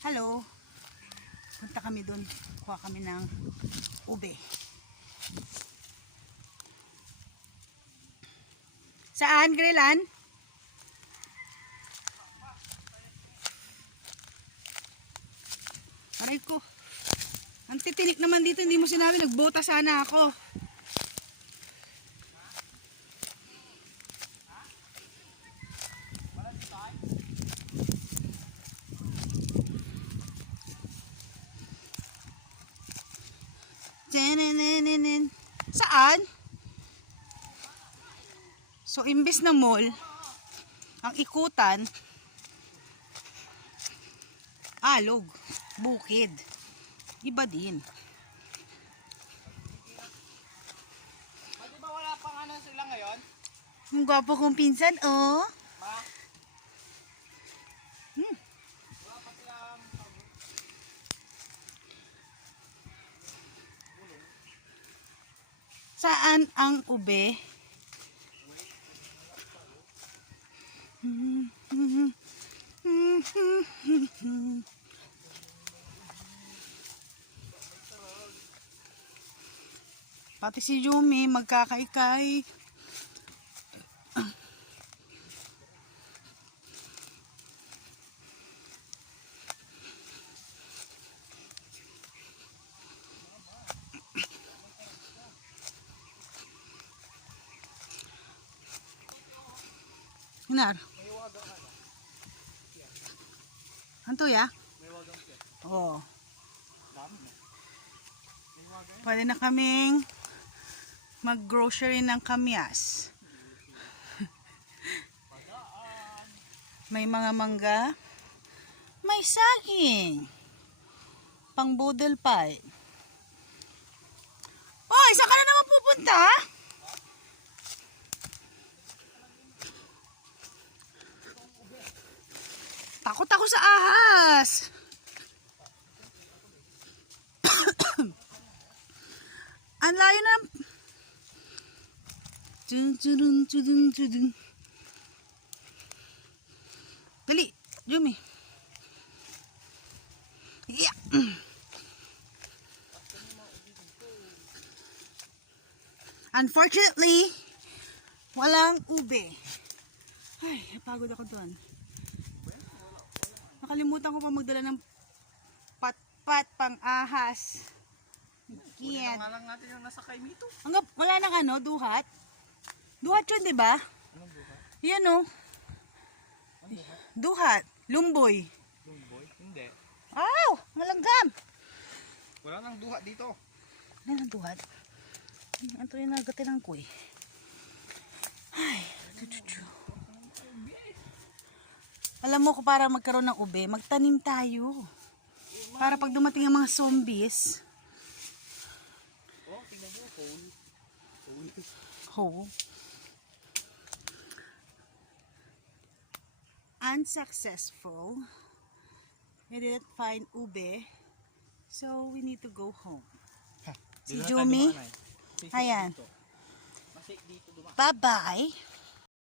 Hello. Punta kami doon. Kuha kami ng ube. Saan, Grelan? Aray ko. Ang titinik naman dito, hindi mo sinabi, nagbota sana ako. Saan? So, imbis na mall, ang ikutan, alog, bukid. Iba din. Di ba wala pang ano sila ngayon? Ang gwapo kong pinsan, oh. Ma? Wala pa sila Saan ang ube? Pati si Yumi magkakaikay. Hinar. Anto ya? may wagang siya. Oo. Dami na. May wagang. Pwede na kaming mag-grocery ng kamyas. May mga mangga. May saging. Pang budel pie. Oy, saan ka na naman pupunta? Takot ako sa ahas. Ang layo na. Dali, Yumi. Yeah. Unfortunately, walang ube. Ay, napagod ako doon. Nakalimutan ko pa magdala ng pat-pat pang ahas. Kunin na nga lang natin yung nasa kay Mito. Hanggang wala nang ano, duhat. Duhat yun, di ba? Anong buka? Yan o. Anong buka? Duhat. Lumboy. Lumboy? Hindi. Aw! Malanggam! Wala nang duha dito. Ano ang duhat? Anto yung nagatilang ko eh. Ay, chuchu. Alam mo ko para magkaroon ng ube, magtanim tayo. Para pag dumating ang mga zombies. Oh, tingnan mo. Hole. Ho. Unsuccessful. We didn't find ube. So we need to go home. Si Jumi. Ayan. Masik dito dumaan. Bye-bye.